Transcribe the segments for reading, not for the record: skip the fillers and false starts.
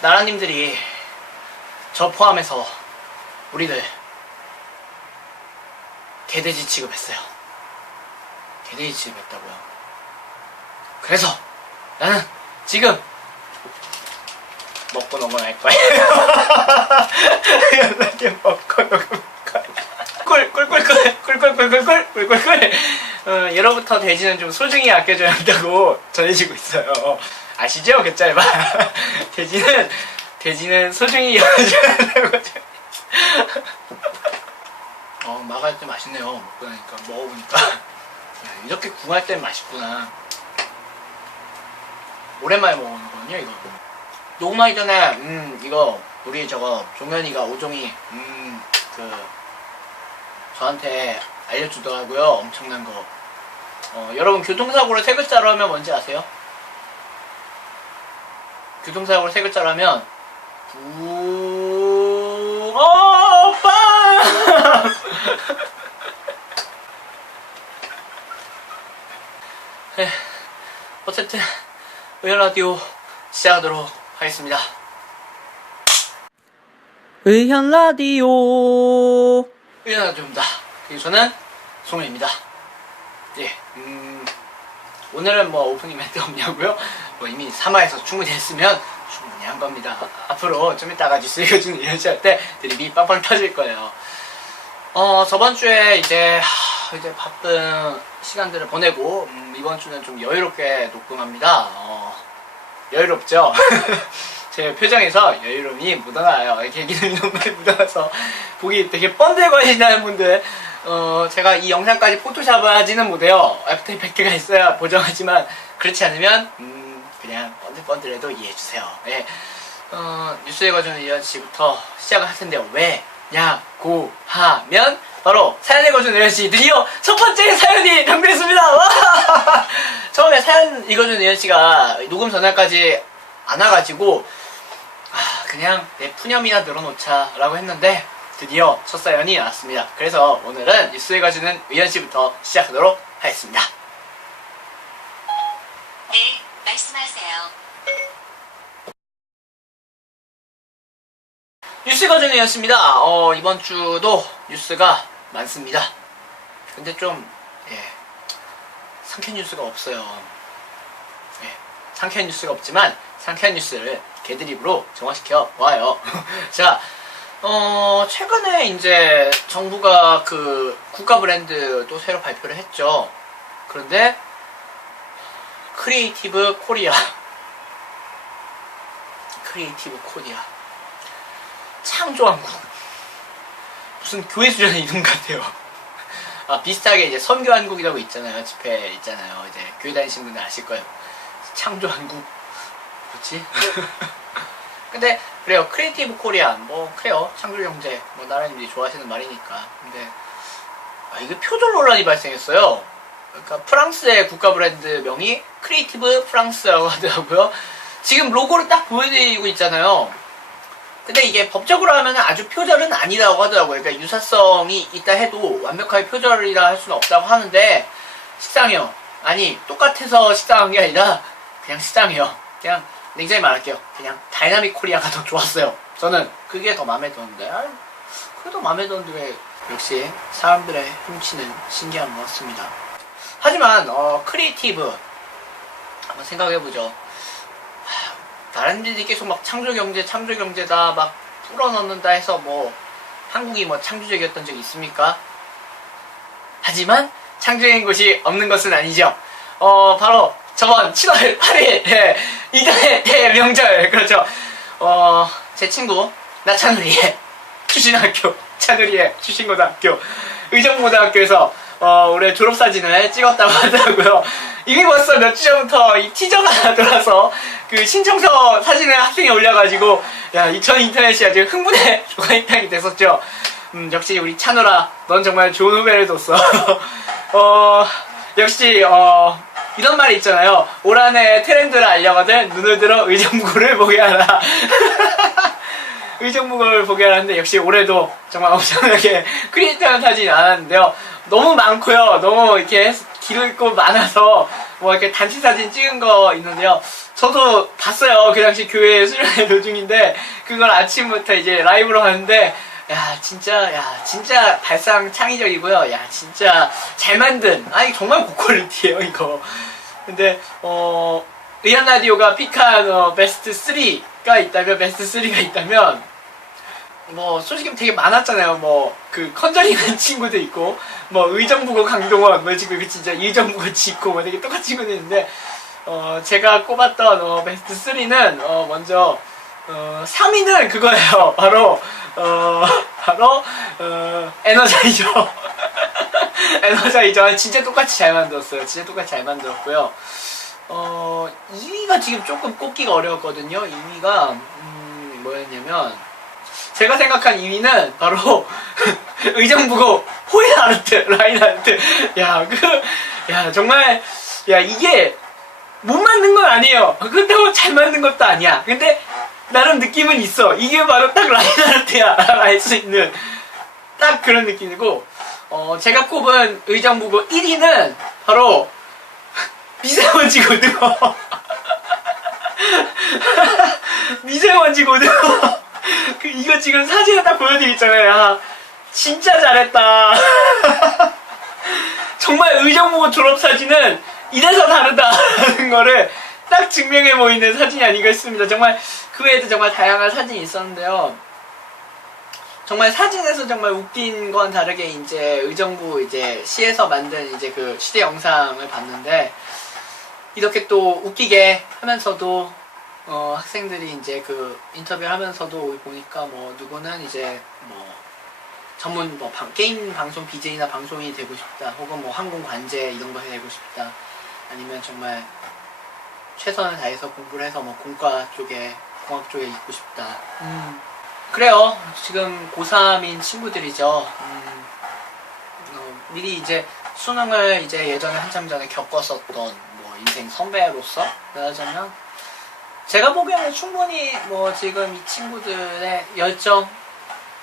나라님들이 저 포함해서 우리들 개돼지 취급했어요. 개돼지 취급했다고요. 그래서 나는 지금 먹고 넘어갈 거예요. 먹고 넘어갈 거예요. 꿀꿀꿀꿀꿀꿀꿀꿀꿀꿀꿀꿀. 예로부터 돼지는 좀 소중히 아껴줘야 한다고 전해지고 있어요. 아시죠? 그 짤봐. 돼지는 소중히 여겨줘야 한다고. 마갈 때 맛있네요. 먹고 나니까, 먹어보니까. 야, 이렇게 궁할 땐 맛있구나. 오랜만에 먹어보는거든요, 이거. 녹음하기 전에, 이거, 우리 종현이가, 오종이, 저한테 알려주더라고요. 엄청난 거. 여러분, 교통사고를 세 글자로 하면 뭔지 아세요? 교통사고를 세 글자로 하면, 오빠! 네, 어쨌든 의현라디오 시작하도록 하겠습니다. 의현라디오입니다. 그리고 저는 송현입니다. 예, 오늘은 뭐 오프닝 멘트 없냐고요? 뭐 이미 3화에서 충분히 했으면 충분히 한 겁니다. 앞으로 좀 이따가 뉴스 읽어주는 이현씨할 때 드립이 빵빵 터질 거예요. 저번 주에 이제 바쁜 시간들을 보내고 이번 주는 좀 여유롭게 녹음합니다. 여유롭죠? 제 표정에서 여유로움이 묻어나요. 개기름이 너무 많이 묻어나서 보기 되게 번들거리시는 분들, 제가 이 영상까지 포토샵을 하지는 못해요. 애프터 이펙트가 있어야 보정하지만 그렇지 않으면 그냥 번들번들해도 이해해주세요. 네. 뉴스 읽어주는 이현씨부터 시작을 할 텐데요. 왜냐고 하면 바로 사연 읽어주는 이현씨 드디어 첫 번째 사연이 당첨됐습니다. 와! 처음에 사연 읽어주는 이현씨가 녹음 전날까지 안 와가지고 그냥 내 푸념이나 늘어놓자 라고 했는데 드디어 첫 사연이 나왔습니다. 그래서 오늘은 뉴스 읽어주는 이현씨부터 시작하도록 하겠습니다. 네, 말씀하세요. 뉴스 읽어주는 이현씨입니다. 이번 주도 뉴스가 많습니다. 근데 좀 상쾌한 뉴스가 없어요. 상쾌한 뉴스가 없지만 상쾌한 뉴스를 개드립으로 정화시켜 와요. 자, 최근에 이제 정부가 그 국가 브랜드 또 새로 발표를 했죠. 그런데 크리에이티브 코리아 창조한국, 무슨 교회 수준의 이름 같아요. 비슷하게 이제 선교한국이라고 있잖아요. 집회 있잖아요. 이제 교회 다니시는 분들 아실 거예요. 창조한국 뭐지? 근데 그래요. 크리에이티브 코리아, 뭐 그래요. 창조경제, 뭐 나라님들이 좋아하시는 말이니까. 근데 이게 표절 논란이 발생했어요. 그러니까 프랑스의 국가 브랜드 명이 크리에이티브 프랑스라고 하더라고요. 지금 로고를 딱 보여드리고 있잖아요. 근데 이게 법적으로 하면 아주 표절은 아니라고 하더라고요. 그러니까 유사성이 있다 해도 완벽하게 표절이라 할 수는 없다고 하는데, 식상해요. 아니, 똑같아서 식상한 게 아니라 그냥 식상해요. 그냥 냉정히 말할게요. 그냥 다이나믹 코리아가 더 좋았어요. 저는 그게 더 마음에 들었는데, 그게 더 마음에 들었는데 왜, 역시 사람들의 훔치는 신기한 것 같습니다. 하지만 크리에이티브 한번 생각해보죠. 다른 데들이 계속 막 창조경제다 막 풀어넣는다 해서 뭐 한국이 뭐 창조적이었던 적이 있습니까? 하지만 창조적인 곳이 없는 것은 아니죠. 바로 저번 7월 8일 이달의 대명절, 그렇죠. 제 친구 나찬우리의 추신학교, 찬우리의 추신고등학교, 의정고등학교에서 올해 졸업사진을 찍었다고 하더라고요. 이미 벌써 몇 주 전부터 이 티저가 돌아서 그 신청서 사진을 학생이 올려가지고, 야, 전 인터넷이 아주 흥분의 조각당이 됐었죠. 역시 우리 찬우라, 넌 정말 좋은 후배를 뒀어. 역시 이런 말이 있잖아요. 올 한해 트렌드를 알려거든 눈을 들어 의정부를 보게 하라. 의정부를 보게 하는데 역시 올해도 정말 엄청나게 크리에이티브한 사진이 나왔는데요. 너무 많고요. 너무 이렇게 길고 많아서 뭐 이렇게 단체 사진 찍은 거 있는데요. 저도 봤어요. 그 당시 교회 수련회 도중인데 그걸 아침부터 이제 라이브로 하는데 진짜 발상 창의적이고요. 진짜 잘 만든, 정말 고퀄리티예요 이거. 근데 의한 라디오가 픽한 베스트 3가 있다면 뭐 솔직히 되게 많았잖아요. 뭐 그 컨저링한 친구도 있고, 뭐 의정부고 강동원, 뭐 지금 진짜 의정부고 지고 뭐 되게 똑같은 친구도 있는데, 제가 꼽았던 베스트 3는 먼저 3위는 그거예요. 바로 에너자이저. 에너자이저 진짜 똑같이 잘 만들었어요. 진짜 똑같이 잘 만들었고요. 2위가 지금 조금 꼽기가 어려웠거든요. 2위가 뭐였냐면, 제가 생각한 2위는 바로 의정부고 라인하르트. 정말 이게 못 만든 건 아니에요. 그렇다고 잘 만든 것도 아니야. 근데 나름 느낌은 있어. 이게 바로 딱 라인하르트야 알 수 있는 딱 그런 느낌이고, 제가 꼽은 의정부고 1위는 바로 미세먼지 고등어. 미세먼지 고등어. 이거 지금 사진을 딱 보여드리잖아요. 진짜 잘했다. 정말 의정부고 졸업사진은 이래서 다르다는 거를 딱 증명해 보이는 사진이 아닌가 싶습니다. 정말 그 외에도 정말 다양한 사진이 있었는데요. 정말 사진에서 정말 웃긴 건 다르게 이제 의정부 이제 시에서 만든 이제 그 시대 영상을 봤는데, 이렇게 또 웃기게 하면서도 학생들이 이제 그 인터뷰를 하면서도 보니까 뭐 누구는 이제 뭐 전문 뭐 게임 방송 BJ나 방송인이 되고 싶다, 혹은 뭐 항공 관제 이런 거 되고 싶다, 아니면 정말 최선을 다해서 공부를 해서 뭐 공과 쪽에, 공학 쪽에 있고 싶다. 그래요. 지금 고3인 친구들이죠. 미리 이제 수능을 이제 예전에 한참 전에 겪었었던 뭐 인생 선배로서 말하자면, 제가 보기에는 충분히 뭐 지금 이 친구들의 열정,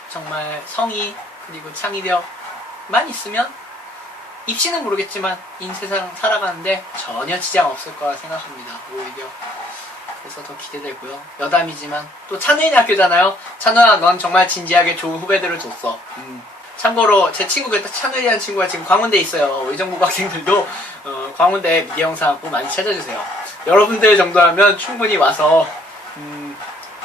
정말 성의, 그리고 창의력만 있으면 입시는 모르겠지만 인세상 살아가는데 전혀 지장 없을 거라 생각합니다. 오히려 그래서 더 기대되고요. 여담이지만 또 찬우인 학교잖아요. 찬우야, 넌 정말 진지하게 좋은 후배들을 줬어. 참고로 제 친구가 찬우이라는 친구가 지금 광운대에 있어요. 의정부 학생들도 광운대 미디어영상학부 많이 찾아주세요. 여러분들 정도라면 충분히 와서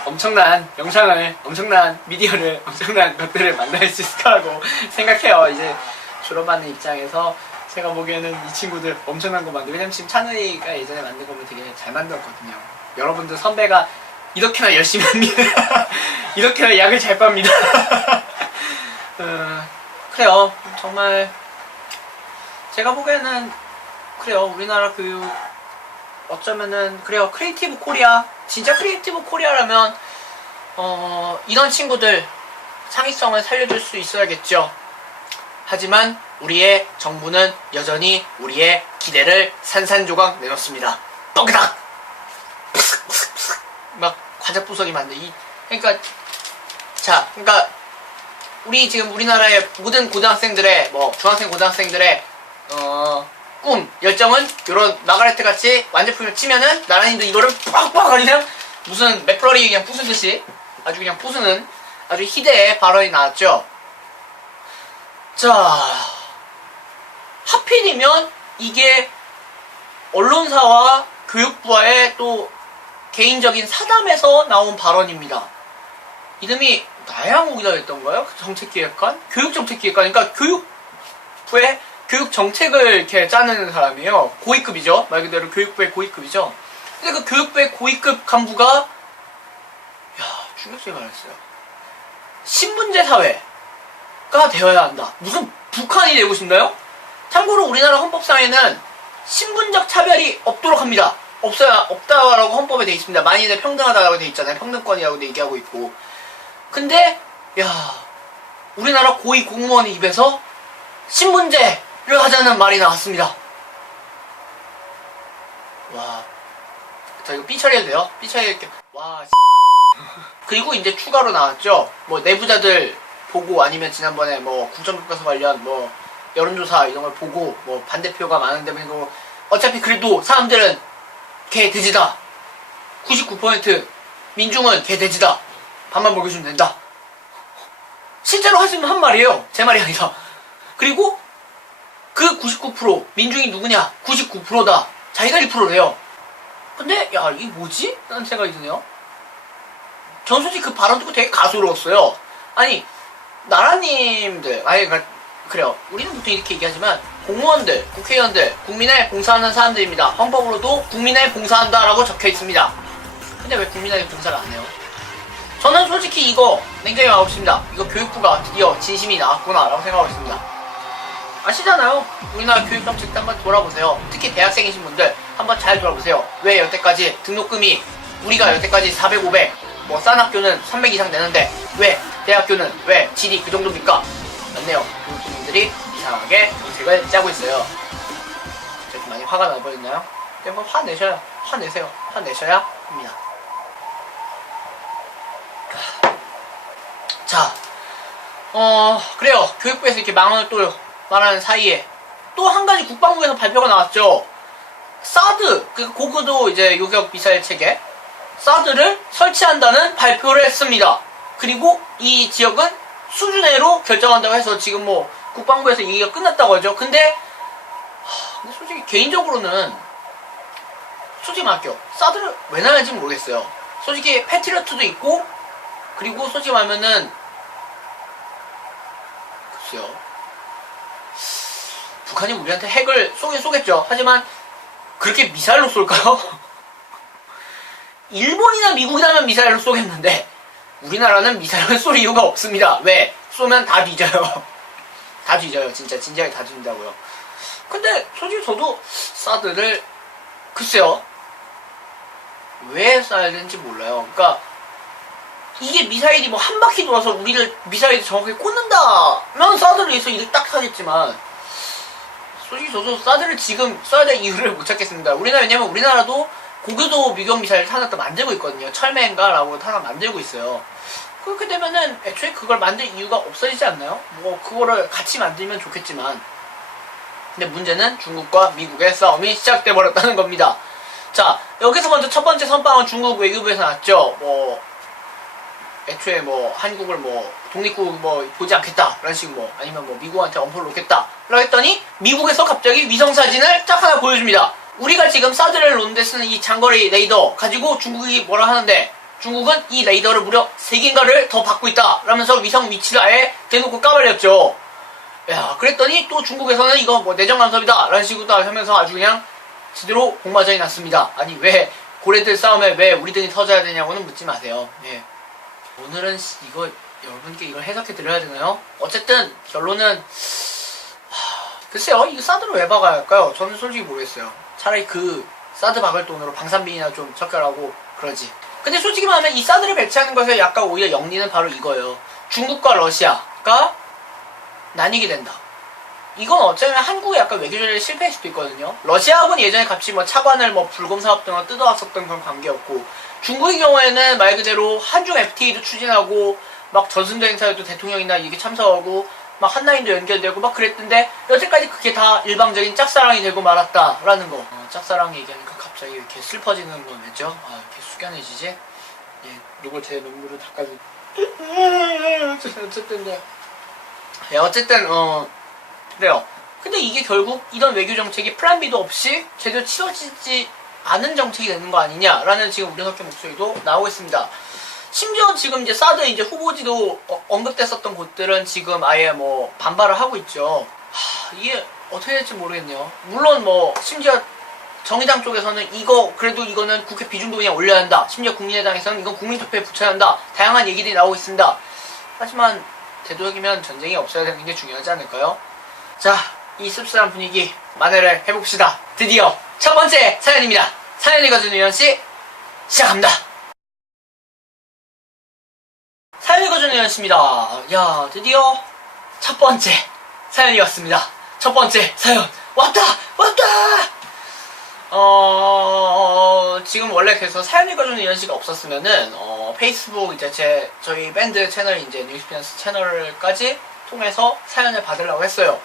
엄청난 영상을, 엄청난 미디어를, 엄청난 것들을 만날 수 있을 거라고 생각해요. 이제 졸업하는 입장에서 제가 보기에는 이 친구들 엄청난 거 만들고, 왜냐면 지금 찬우이가 예전에 만든 거면 되게 잘 만들었거든요. 여러분들 선배가 이렇게나 열심히 합니다. 이렇게나 약을 잘 빱니다. 그래요. 정말 제가 보기에는 그래요. 우리나라 교육 어쩌면은 그래요. 크리에이티브 코리아, 진짜 크리에이티브 코리아라면 이런 친구들 창의성을 살려줄 수 있어야겠죠. 하지만 우리의 정부는 여전히 우리의 기대를 산산조각 내놓습니다. 뻥그닥 막 과자 부서기 만데 그러니까 우리 지금 우리나라의 모든 고등학생들의 뭐 중학생 고등학생들의 꿈, 열정은 요런 마가레트 같이 완제품을 치면은 나란히도 이거를 빡빡 그냥 무슨 맥플러리 그냥 부수듯이 아주 그냥 부수는 아주 희대의 발언이 나왔죠. 자, 하필이면 이게 언론사와 교육부와의 또 개인적인 사담에서 나온 발언입니다. 이름이 나양욱이라 했던가요? 정책기획관? 교육정책기획관. 그러니까 교육부의 교육정책을 이렇게 짜는 사람이에요. 고위급이죠. 말 그대로 교육부의 고위급이죠. 근데 그 교육부의 고위급 간부가 충격적인 말을 했어요. 신분제 사회가 되어야 한다. 무슨 북한이 되고 싶나요? 참고로 우리나라 헌법상에는 신분적 차별이 없도록 합니다. 없다라고 헌법에 되어 있습니다. 만인의 평등하다라고 되어 있잖아요. 평등권이라고 얘기하고 있고. 근데 우리나라 고위 공무원의 입에서 신분제를 하자는 말이 나왔습니다. 와, 자 이거 삐 처리해도 돼요? 삐 처리할게요. 와, 그리고 이제 추가로 나왔죠. 뭐 내부자들 보고, 아니면 지난번에 뭐 국정교과서 관련 뭐 여론조사 이런 걸 보고 뭐 반대표가 많은데 그리고 어차피 그래도 사람들은 개 돼지다. 99% 민중은 개 돼지다. 밥만 먹여주면 된다. 실제로 하시면 한 말이에요. 제 말이 아니라. 그리고 그 99% 민중이 누구냐? 99%다. 자기가 1%래요. 근데 야 이게 뭐지? 라는 생각이 드네요. 전 솔직히 그 발언 듣고 되게 가소로웠어요. 아니 나라님들 그래요. 우리는 보통 이렇게 얘기하지만 공무원들, 국회의원들, 국민에 봉사하는 사람들입니다. 헌법으로도 국민에 봉사한다라고 적혀 있습니다. 근데 왜 국민에게 봉사를 안 해요? 저는 솔직히 이거 냉정히 말하고 있습니다. 이거 교육부가 드디어 진심이 나왔구나 라고 생각하고 있습니다. 아시잖아요. 우리나라 교육 정책 한번 돌아보세요. 특히 대학생이신 분들 한번 잘 돌아보세요. 왜 여태까지 등록금이 우리가 여태까지 400, 500, 뭐 싼 학교는 300 이상 내는데 왜 대학교는 왜 질이 그 정도입니까? 맞네요. 교육부님들이 이상하게 정책을 짜고 있어요. 좀 많이 화가 나버렸나요? 근데 뭐 화내셔야 화내세요. 화내셔야 합니다. 자, 그래요. 교육부에서 이렇게 망언을 또 말하는 사이에 또 한 가지 국방부에서 발표가 나왔죠. 사드, 그 고고도 이제 요격 미사일 체계 사드를 설치한다는 발표를 했습니다. 그리고 이 지역은 수준내로 결정한다고 해서 지금 뭐 국방부에서 얘기가 끝났다고 하죠. 근데 솔직히 개인적으로는 솔직히 말할게요. 사드를 왜 나는지 모르겠어요. 솔직히 패트리어트도 있고 그리고 솔직히 말하면은 글쎄요. 북한이 우리한테 핵을 쏘긴 쏘겠죠. 하지만 그렇게 미사일로 쏠까요? 일본이나 미국이라면 미사일로 쏘겠는데 우리나라는 미사일을 쏠 이유가 없습니다. 왜? 쏘면 다 뒤져요. 다 뒤져요. 진짜 진지하게 다 뒤진다고요. 근데 솔직히 저도 사드를 글쎄요. 왜 쏴야 되는지 몰라요. 그러니까 이게 미사일이 뭐 한 바퀴 돌아서 우리를 미사일이 정확하게 꽂는다면 사드를 해서 이를 딱 하겠지만 솔직히 저도 사드를 지금 써야 될 이유를 못 찾겠습니다. 왜냐면 우리나라도 고교도 미경 미사일을 하나 또 만들고 있거든요. 철매인가라고 하나 만들고 있어요. 그렇게 되면은 애초에 그걸 만들 이유가 없어지지 않나요? 뭐 그거를 같이 만들면 좋겠지만 근데 문제는 중국과 미국의 싸움이 시작돼 버렸다는 겁니다. 자, 여기서 먼저 첫 번째 선빵은 중국 외교부에서 났죠. 뭐 애초에 뭐 한국을 뭐 독립국 뭐 보지 않겠다 이런 식으로 뭐 아니면 뭐 미국한테 엄포를 놓겠다 라고 했더니 미국에서 갑자기 위성사진을 딱 하나 보여줍니다. 우리가 지금 사드를 놓는데 쓰는 이 장거리 레이더 가지고 중국이 뭐라 하는데 중국은 이 레이더를 무려 3개인가를 더 받고 있다 라면서 위성 위치를 아예 대놓고 까발렸죠. 야, 그랬더니 또 중국에서는 이거 뭐 내정 간섭이다 라는 식으로 또 하면서 아주 그냥 제대로 공마전이 났습니다. 아니 왜 고래들 싸움에 왜 우리 등이 터져야 되냐고는 묻지 마세요. 예. 오늘은 이거 여러분께 이걸 해석해 드려야 되나요? 어쨌든 결론은 글쎄요. 이거 사드를 왜 박아야 할까요? 저는 솔직히 모르겠어요. 차라리 그 사드 박을 돈으로 방산비나 좀 적결하고 그러지. 근데 솔직히 말하면 이 사드를 배치하는 것에 약간 오히려 영리는 바로 이거예요. 중국과 러시아가 나뉘게 된다. 이건 어쩌면 한국의 약간 외교전략이 실패할 수도 있거든요. 러시아하고는 예전에 같이 뭐 차관을 뭐 불금 사업 등을 뜯어왔었던 그런 관계였고 중국의 경우에는 말 그대로 한중 FTA도 추진하고 막 전승도 행사에도 대통령이나 이게 참석하고 막 한라인도 연결되고 막 그랬던데 여태까지 그게 다 일방적인 짝사랑이 되고 말았다라는 거. 짝사랑 얘기하니까 갑자기 이렇게 슬퍼지는 건 왜죠? 이렇게 숙연해지지? 예, 누굴 제 눈물을 닦아주. 어쨌든 예, 어쨌든 그래요. 근데 이게 결국 이런 외교 정책이 플랜 B도 없이 제대로 치러지지 않은 정책이 되는 거 아니냐라는 지금 우려석의 목소리도 나오고 있습니다. 심지어 지금 이제 사드 이제 후보지도 언급됐었던 곳들은 지금 아예 뭐 반발을 하고 있죠. 이게 어떻게 될지 모르겠네요. 물론 뭐 심지어 정의당 쪽에서는 이거 그래도 이거는 국회 비중도 그냥 올려야 한다. 심지어 국민의당에서는 이건 국민투표에 붙여야 한다. 다양한 얘기들이 나오고 있습니다. 하지만 되도록이면 전쟁이 없어야 되는 게 중요하지 않을까요? 자, 이 씁쓸한 분위기 만회를 해봅시다. 드디어 첫 번째 사연입니다. 사연 읽어주는 유연씨 시작합니다. 사연 읽어주는 유연씨입니다. 야, 드디어 첫 번째 사연이 왔습니다. 첫 번째 사연 왔다! 지금 원래 그래서 사연 읽어주는 유연씨가 없었으면은 페이스북 이제 저희 밴드 채널 이제 뉴스피넌스 채널까지 통해서 사연을 받으려고 했어요.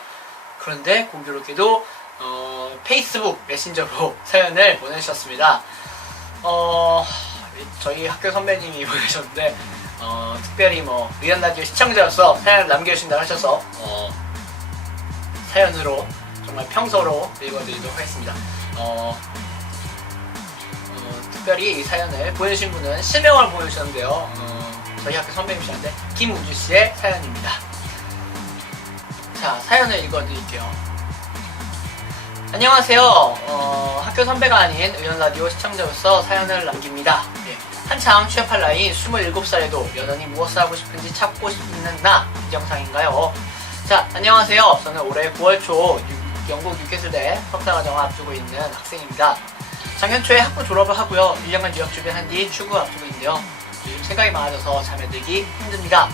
그런데 공교롭게도 페이스북 메신저로 사연을 보내주셨습니다. 저희 학교 선배님이 보내셨는데 특별히 뭐 리언라디오 시청자로서 사연을 남겨주신다 하셔서 사연으로 정말 평소로 읽어드리도록 하겠습니다. 특별히 이 사연을 보내주신 분은 실명을 보내주셨는데요. 저희 학교 선배님이셨는데 김우주씨의 사연입니다. 자, 사연을 읽어드릴게요. 안녕하세요. 학교 선배가 아닌 의원라디오 시청자로서 사연을 남깁니다. 예, 한창 취업할 나이 27살에도 여전히 무엇을 하고 싶은지 찾고 있는 나 비정상인가요? 자, 안녕하세요. 저는 올해 9월 초 영국 뉴캐슬대 석사과정을 앞두고 있는 학생입니다. 작년 초에 학부 졸업을 하고요. 1년간 유학 준비한 뒤 출국을 앞두고 있는데요. 요즘 생각이 많아져서 잠에 들기 힘듭니다.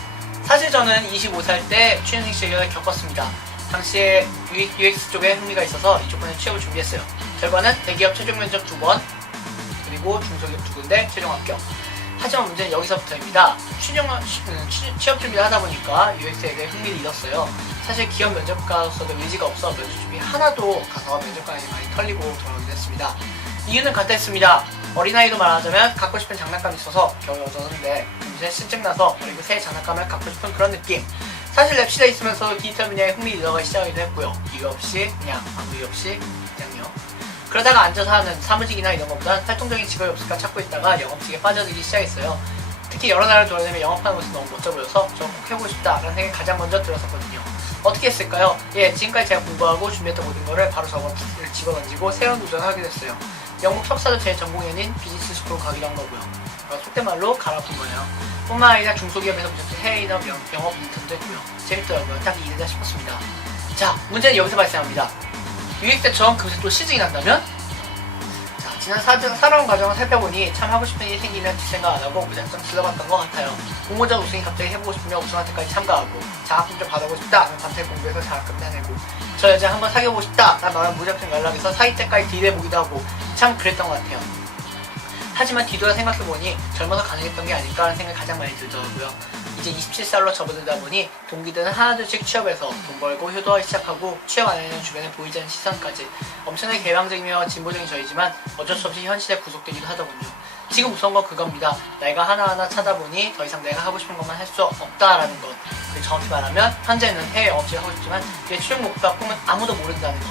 사실 저는 25살 때 취준생 시절을 겪었습니다. 당시에 UX 쪽에 흥미가 있어서 이쪽 분야 취업을 준비했어요. 결과는 대기업 최종 면접 2번, 그리고 중소기업 2군데 최종 합격. 하지만 문제는 여기서부터입니다. 취업 준비를 하다 보니까 UX에 대해 흥미를 잃었어요. 사실 기업 면접가로서도 의지가 없어 면접 준비 하나도 가서 면접관이 많이 털리고 돌아오게 됐습니다. 이유는 간단했습니다. 어린아이도 말하자면 갖고 싶은 장난감이 있어서 겨우 얻었는데 이제 신증나서 그리고 새 장난감을 갖고 싶은 그런 느낌. 사실 랩시대에 있으면서 디지털 분야에 흥미를 잃어가기 시작하기도 했고요. 이유 없이 그냥 아무 이유 없이 그냥요. 그러다가 앉아서 하는 사무직이나 이런 것보단 활동적인 직업이 없을까 찾고 있다가 영업직에 빠져들기 시작했어요. 특히 여러 나라를 돌아다니며 영업하는 모습이 너무 멋져 보여서 저 꼭 해보고 싶다라는 생각이 가장 먼저 들었었거든요. 어떻게 했을까요? 예, 지금까지 제가 공부하고 준비했던 모든 거를 바로 집어던지고 새로운 도전을 하게 됐어요. 영국 석사도 제 전공이 아닌 비즈니스 스쿨 가기로 한 거고요. 속된 말로 갈아엎은 거예요. 뿐만 아니라 중소기업에서 무조건 해외 영업 인턴도 했고요. 재밌더라고요. 딱 이래다 싶었습니다. 자, 문제는 여기서 발생합니다. 유익 때처럼 금세 또 시즌이 난다면? 자, 지난 살아온 과정을 살펴보니 참 하고 싶은 일이 생기면 뒷생각 안 하고 무작정 질러봤던 것 같아요. 공모전 우승이 갑자기 해보고 싶으면 우승할 때까지 참가하고, 장학금 좀 받아보고 싶다 하면 밤새 공부해서 장학금 따내고, 저 여자 한번 사귀어보고 싶다 라는 말은 무작정 연락해서 사귈 때까지 딜해보기도 하고, 참 그랬던 것 같아요. 하지만 뒤돌아 생각해보니 젊어서 가능했던 게 아닐까라는 생각이 가장 많이 들더라고요. 이제 27살로 접어들다 보니 동기들은 하나둘씩 취업해서 돈 벌고 효도하기 시작하고 취업 안 하는 주변에 보이지 않는 시선까지 엄청나게 개방적이며 진보적인 저희지만 어쩔 수 없이 현실에 구속되기도 하더군요. 지금 무서운 건 그겁니다. 나이가 하나하나 차다 보니 더 이상 내가 하고 싶은 것만 할 수 없다라는 것. 정확히 말하면 현재는 해외 영업직을 하고 싶지만 내 최종 목표와 꿈은 아무도 모른다는 것.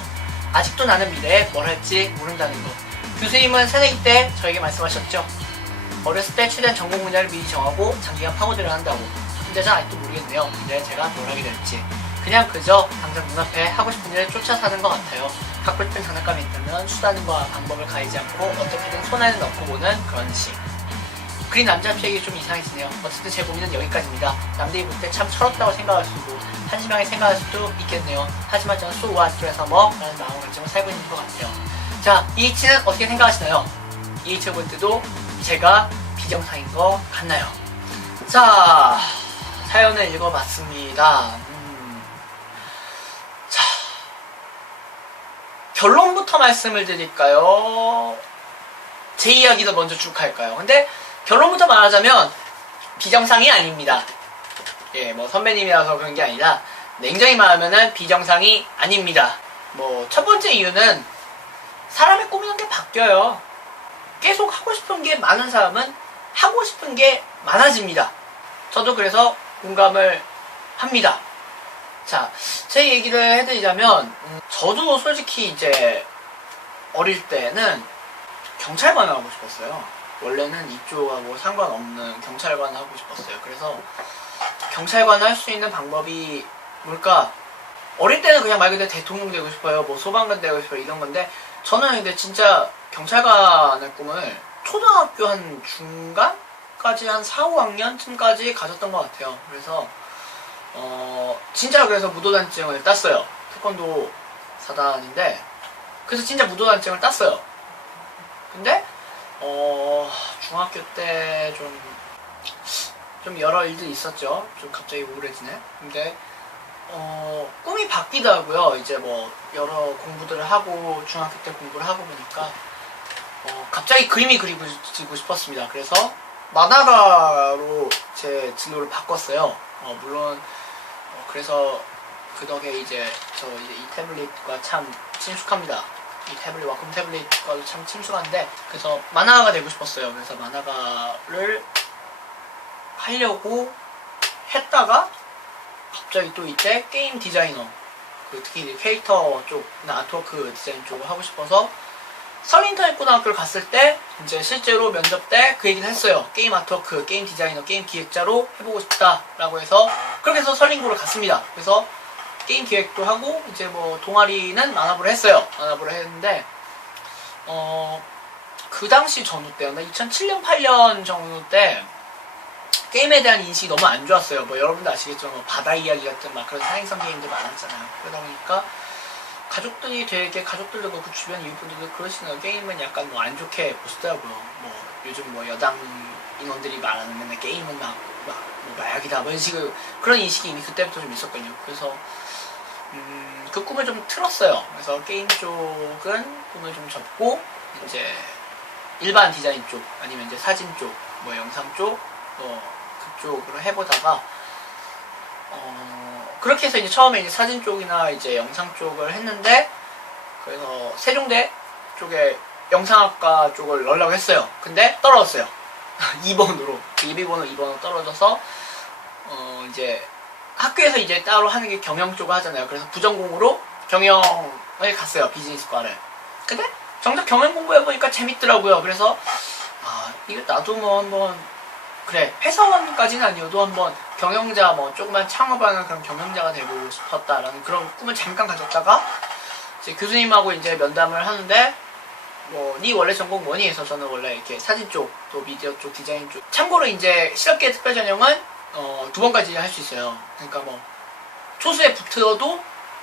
아직도 나는 미래에 뭘 할지 모른다는 것. 교수님은 새내기 때 저에게 말씀하셨죠. 어렸을 때 최대한 전공 분야를 미리 정하고 장기간 파고들어야 한다고. 근데 전 아직도 모르겠네요. 이제 제가 뭘 하게 될지. 그냥 그저 당장 눈앞에 하고 싶은 일을 쫓아 사는 것 같아요. 갖고 싶은 장난감이 있다면 수단과 방법을 가리지 않고 어떻게든 손 안에 넣고 보는 그런 식. 그린 남자답게 얘기 좀 이상해지네요. 어쨌든 제 고민은 여기까지입니다. 남들이 볼 때 참 철없다고 생각할 수도 한심하게 생각할 수도 있겠네요. 하지만 저는 so what 그래서 뭐? 라는 마음가짐을 살고 있는 것 같아요. 자, 이이치는 어떻게 생각하시나요? 이이치를 볼 때도 제가 비정상인 것 같나요? 자, 사연을 읽어봤습니다. 자, 결론부터 말씀을 드릴까요? 제 이야기도 먼저 쭉 할까요? 근데 결론부터 말하자면 비정상이 아닙니다. 예, 뭐 선배님이라서 그런 게 아니라 냉정히 말하면은 비정상이 아닙니다. 뭐 첫 번째 이유는 사람의 꿈이란 게 바뀌어요. 계속 하고 싶은 게 많은 사람은 하고 싶은 게 많아집니다. 저도 그래서 공감을 합니다. 자, 제 얘기를 해드리자면 저도 솔직히 이제 어릴 때는 경찰관을 하고 싶었어요. 원래는 이쪽하고 상관없는 경찰관을 하고 싶었어요. 그래서 경찰관을 할 수 있는 방법이 뭘까? 어릴 때는 그냥 말 그대로 대통령 되고 싶어요. 뭐 소방관 되고 싶어요. 이런 건데 저는 근데 진짜 경찰관의 꿈을 초등학교 한 중간까지 한 4, 5학년쯤까지 가졌던 것 같아요. 그래서 진짜 그래서 무도단증을 땄어요. 태권도 사단인데 그래서 진짜 무도단증을 땄어요. 근데 중학교 때 좀 여러 일들이 있었죠. 좀 갑자기 우울해지네. 근데 꿈이 바뀌더라고요. 이제 뭐 여러 공부들을 하고 중학교 때 공부를 하고 보니까 갑자기 그림이 그리고 싶었습니다. 그래서 만화가로 제 진로를 바꿨어요. 물론 그래서 그 덕에 이제 저 이제 이 태블릿과 참 친숙합니다. 이 태블릿, 와콤 태블릿과도 참 친숙한데, 그래서 만화가가 되고 싶었어요. 그래서 만화가를 하려고 했다가 갑자기 또 이때 게임 디자이너, 특히 이제 캐릭터 쪽이나 아트워크 디자인 쪽을 하고 싶어서 서울인터넷고등학교를 갔을 때 이제 실제로 면접 때 그 얘기를 했어요. 게임 아트워크, 게임 디자이너, 게임 기획자로 해보고 싶다라고 해서 그렇게 해서 설린고를 갔습니다. 그래서 게임 기획도 하고 이제 뭐 동아리는 만화부를 했어요. 만화부를 했는데 그 당시 전후 때였나? 2007년 8년 정도 때 게임에 대한 인식이 너무 안 좋았어요. 뭐 여러분도 아시겠지만 뭐 바다 이야기 같은 막 그런 사행성 게임들 많았잖아요. 그러다 보니까 가족들이 되게, 가족들도 그렇고 주변 이웃분들도 그러시나요. 게임은 약간 뭐 안 좋게 보시더라고요. 뭐 요즘 뭐 여당 인원들이 말하는 맨날 게임은 뭐 마약이다 뭐 이런 식으로 그런 인식이 이미 그때부터 좀 있었거든요. 그래서 그 꿈을 좀 틀었어요. 그래서 게임 쪽은 꿈을 좀 접고 이제 일반 디자인 쪽 아니면 이제 사진 쪽, 뭐 영상 쪽, 그쪽으로 해보다가 그렇게 해서 이제 처음에 이제 사진 쪽이나 이제 영상 쪽을 했는데, 그래서 세종대 쪽에 영상학과 쪽을 넣으려고 했어요. 근데 떨어졌어요. 2번으로 예비번호 2번으로 떨어져서 이제 학교에서 이제 따로 하는 게 경영 쪽을 하잖아요. 그래서 부전공으로 경영을 갔어요. 비즈니스과를. 근데 정작 경영 공부해보니까 재밌더라고요. 그래서 이거 나도 뭐 한번, 그래, 회사원까지는 아니어도 한번 경영자, 뭐 조그만 창업하는 그런 경영자가 되고 싶었다라는 그런 꿈을 잠깐 가졌다가 이제 교수님하고 이제 면담을 하는데, 뭐 니 원래 전공 뭐니 해서 저는 원래 이렇게 사진 쪽, 또 미디어 쪽, 디자인 쪽. 참고로 이제 실업계 특별 전형은 2번까지 할 수 있어요. 그러니까 뭐 초수에 붙어도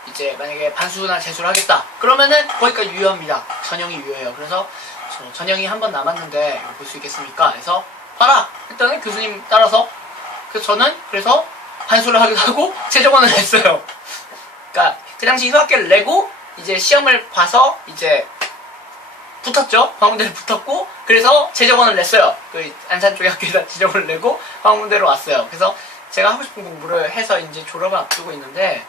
이제 만약에 반수나 재수를 하겠다 그러면은 거기까지 유효합니다. 전형이 유효해요. 그래서 저 전형이 한 번 남았는데 볼 수 있겠습니까? 그래서 봐라 했더니 교수님 따라서, 그래서 저는 그래서 반수를 하기도 하고 최저권을 냈어요. 그러니까 그 당시 휴학계를 내고 이제 시험을 봐서 이제 붙었죠. 광운대를 붙었고, 그래서 재적원을 냈어요. 그 안산 쪽에 학교에다 재적원을 내고 광운대로 왔어요. 그래서 제가 하고 싶은 공부를 해서 이제 졸업을 앞두고 있는데,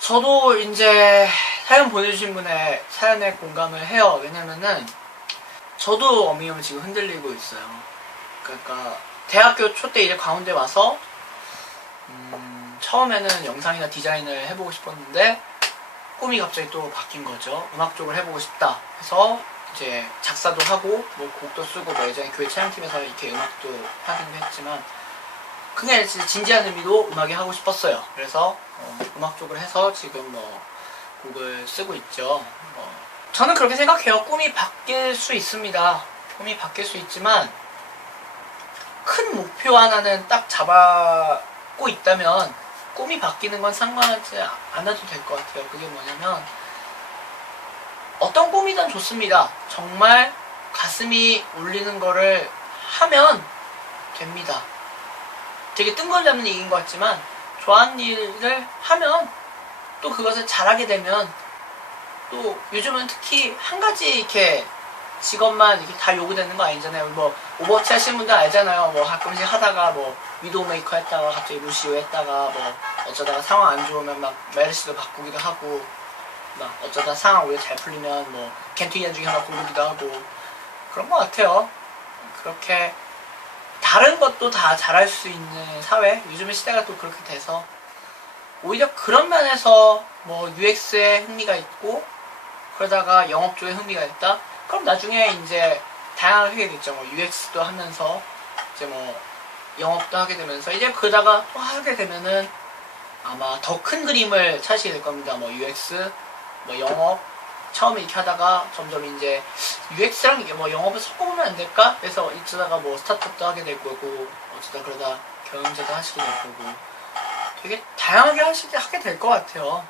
저도 이제 사연 보내주신 분의 사연에 공감을 해요. 왜냐면은 저도 어미음을 지금 흔들리고 있어요. 그러니까 대학교 초 때 이제 광운대 와서 처음에는 영상이나 디자인을 해보고 싶었는데 꿈이 갑자기 또 바뀐 거죠. 음악 쪽을 해보고 싶다 해서 이제 작사도 하고 뭐 곡도 쓰고, 뭐 예전에 교회 찬양팀에서 이렇게 음악도 하기도 했지만 그게 진지한 의미로 음악이 하고 싶었어요. 그래서 음악 쪽을 해서 지금 뭐 곡을 쓰고 있죠. 저는 그렇게 생각해요. 꿈이 바뀔 수 있습니다. 꿈이 바뀔 수 있지만 큰 목표 하나는 딱 잡고 있다면 꿈이 바뀌는 건 상관하지 않아도 될 것 같아요. 그게 뭐냐면 어떤 꿈이든 좋습니다. 정말 가슴이 울리는 거를 하면 됩니다. 되게 뜬금 잡는 얘기인 것 같지만 좋아하는 일을 하면 또 그것을 잘하게 되면, 또 요즘은 특히 한 가지 이렇게 직업만 이렇게 다 요구되는 거 아니잖아요. 뭐 오버워치 하시는 분들 알잖아요. 뭐 가끔씩 하다가 뭐 위도우 메이커 했다가 갑자기 루시오 했다가 뭐 어쩌다가 상황 안 좋으면 막 메르시도 바꾸기도 하고, 막 어쩌다 상황 오히려 잘 풀리면 뭐 겐트이안 중에 하나 고르기도 하고 그런 것 같아요. 그렇게 다른 것도 다 잘할 수 있는 사회, 요즘의 시대가 또 그렇게 돼서 오히려 그런 면에서 뭐 UX에 흥미가 있고 그러다가 영업 쪽에 흥미가 있다? 그럼 나중에 이제 다양하게 하게 되겠죠. 뭐 UX도 하면서 이제 뭐 영업도 하게 되면서 이제 그러다가 또 하게 되면은 아마 더 큰 그림을 찾으시게 될 겁니다. 뭐 UX, 뭐 영업, 처음에 이렇게 하다가 점점 이제 UX랑 뭐 영업을 섞어보면 안 될까? 그래서 어쩌다가 뭐 스타트업도 하게 될 거고, 어쩌다 그러다 경영자도 하시게 될 거고, 되게 다양하게 하게 될 것 같아요.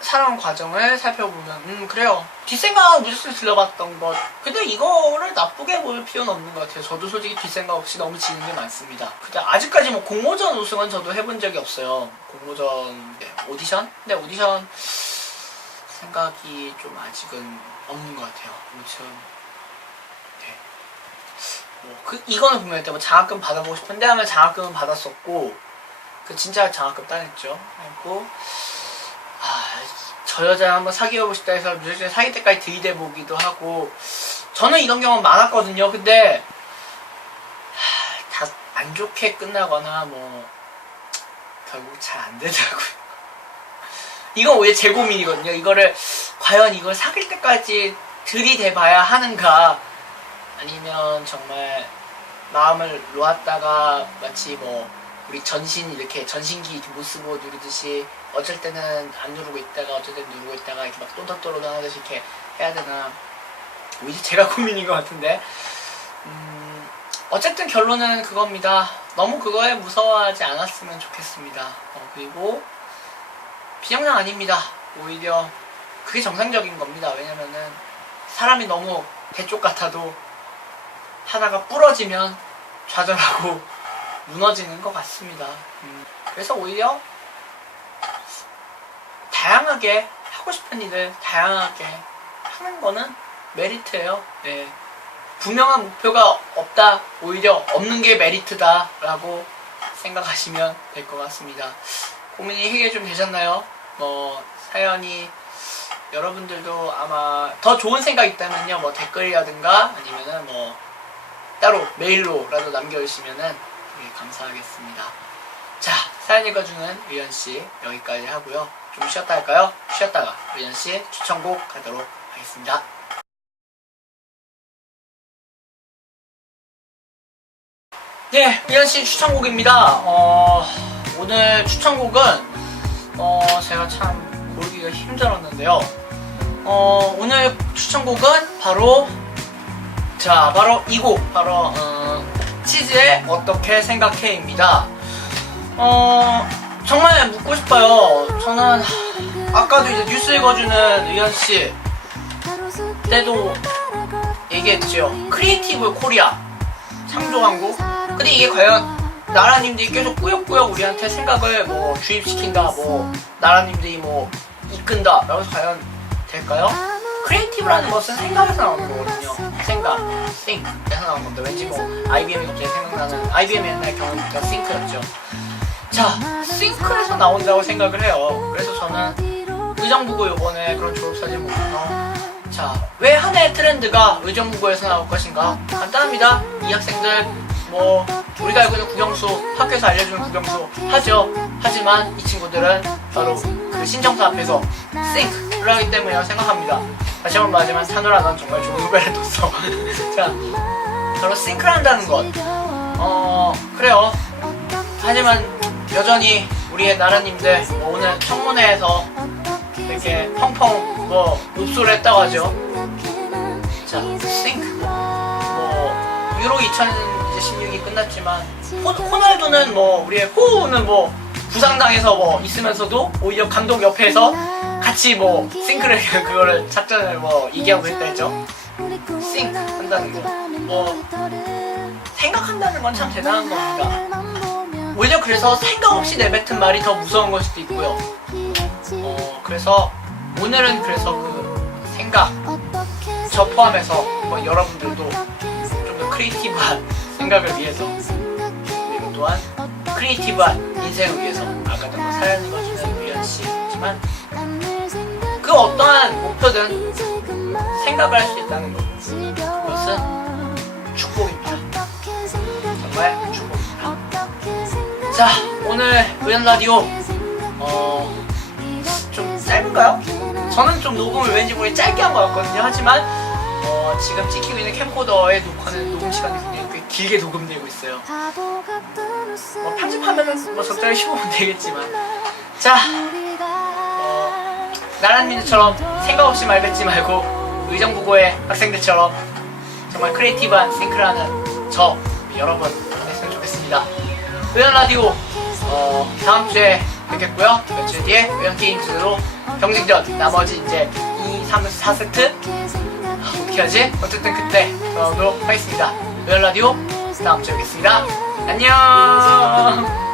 살아온 과정을 살펴보면 그래요. 뒷생각 무작정 들려봤던 것, 근데 이거를 나쁘게 볼 필요는 없는 것 같아요. 저도 솔직히 뒷생각 없이 너무 지는 게 많습니다. 근데 아직까지 뭐 공모전 우승은 저도 해본 적이 없어요. 공모전 오디션? 근데 오디션 생각이 좀 아직은 없는 것 같아요. 아무튼 네. 이거는 분명히 뭐 장학금 받아보고 싶은데 하면 장학금은 받았었고, 그 진짜 장학금 따냈죠. 그리고 저 여자 한번 사귀어보고 싶다 해서 뮤직비디오 사귈 때까지 들이대보기도 하고 저는 이런 경험 많았거든요. 근데 다 안 좋게 끝나거나 뭐 결국 잘 안 되더라고요. 이건 오히려 제 고민이거든요. 이거를 과연 이걸 사귈 때까지 들이대봐야 하는가, 아니면 정말 마음을 놓았다가 마치 뭐 우리 전신 이렇게 전신기 못 쓰고 누르듯이 어쩔 때는 안 누르고 있다가 어쩔 때는 누르고 있다가 이렇게 막 똔똔똔 하듯이 이렇게 해야 되나, 오히려 제가 고민인 것 같은데. 어쨌든 결론은 그겁니다. 너무 그거에 무서워하지 않았으면 좋겠습니다. 그리고 비정상 아닙니다. 오히려 그게 정상적인 겁니다. 왜냐면은 사람이 너무 대쪽 같아도 하나가 부러지면 좌절하고 무너지는 것 같습니다. 그래서 오히려 다양하게 하고 싶은 일을 다양하게 하는 거는 메리트예요. 네. 분명한 목표가 없다, 오히려 없는 게 메리트다 라고 생각하시면 될 것 같습니다. 고민이 해결 좀 되셨나요? 사연이 여러분들도 아마 더 좋은 생각 있다면요, 뭐 댓글이라든가 아니면은 뭐 따로 메일로라도 남겨주시면은 되게 감사하겠습니다. 자, 사연 읽어주는 의연씨 여기까지 하고요. 좀 쉬었다 할까요? 쉬었다가 의연씨 추천곡 가도록 하겠습니다. 네, 의연씨 추천곡입니다. 오늘 추천곡은 제가 참 고르기가 힘들었는데요. 오늘 추천곡은 바로 이 곡, 바로 치즈의 어떻게 생각해입니다. 정말 묻고 싶어요. 저는 아까도 이제 뉴스 읽어주는 의연씨 때도 얘기했죠. 크리에이티브 코리아 창조한국. 근데 이게 과연 나라님들이 계속 꾸역꾸역 우리한테 생각을 뭐 주입시킨다, 뭐 나라님들이 뭐 이끈다 라고 해서 과연 될까요? 크리에이티브라는 것은 생각에서 나오는 거거든요. 생각, think에서 나오는 건데, 왠지 뭐 IBM이 갑자기 생각나는, IBM 옛날 경험부터 think였죠. 자, think에서 나온다고 생각을 해요. 그래서 저는 의정부고 요번에 그런 졸업사진 보면서, 자, 왜 한 해의 트렌드가 의정부고에서 나올 것인가? 간단합니다. 이 학생들 뭐 우리가 알고 있는 국영수, 학교에서 알려주는 국영수 하죠. 하지만 이 친구들은 바로 그 신청서 앞에서 think를 하기 때문이라고 생각합니다. 다시 한번 말하지만 사노라, 넌 정말 좋은 후배를 뒀어. 자, 바로 think를 한다는 것. 그래요. 하지만 여전히 우리의 나라님들 뭐 오늘 청문회에서 이렇게 펑펑 뭐 읍소를 했다고 하죠. 자, think 뭐 유로 2016이 끝났지만 호날두는 뭐 우리의 호우는 뭐 부상당해서 뭐 있으면서도 오히려 감독 옆에서 같이 뭐 싱크를 그거를 작전을 뭐 얘기하고 있다 했죠. think 한다는 거, 뭐 생각한다는 건 참 대단한 겁니다. 오히려 그래서 생각 없이 내뱉은 말이 더 무서운 걸 수도 있고요. 그래서 오늘은 그래서 그 생각, 저 포함해서 뭐 여러분들도 좀 더 크리에이티브한 생각을 위해서, 그리고 또한 크리에이티브한 인생을 위해서, 아까도 뭐 사연 읽어주는 의연씨지만 그 어떠한 목표든 생각을 할 수 있다는 것, 그것은 축복입니다. 정말 축복입니다. 자, 오늘 의연라디오 좀 짧은가요? 저는 좀 녹음을 왠지 모르게 짧게 한 것 같거든요. 하지만 지금 찍히고 있는 캠코더의 녹음 시간이 굉장히 꽤 길게 녹음되고 있어요. 편집하면은 뭐 적당히 15분 되겠지만, 자, 나란님들처럼 생각 없이 말 뱉지 말고 의정부고의 학생들처럼 정말 크리에이티브한 싱크를 하는 저 여러분 됐으면 좋겠습니다. 의연라디오 다음 주에 뵙겠고요. 며칠 뒤에 의연게임즈로 경쟁전 나머지 이제 2, 3, 4세트 어떻게 하지? 어쨌든 그때 돌아오도록 하겠습니다. 의연라디오 다음 주에 뵙겠습니다. 안녕.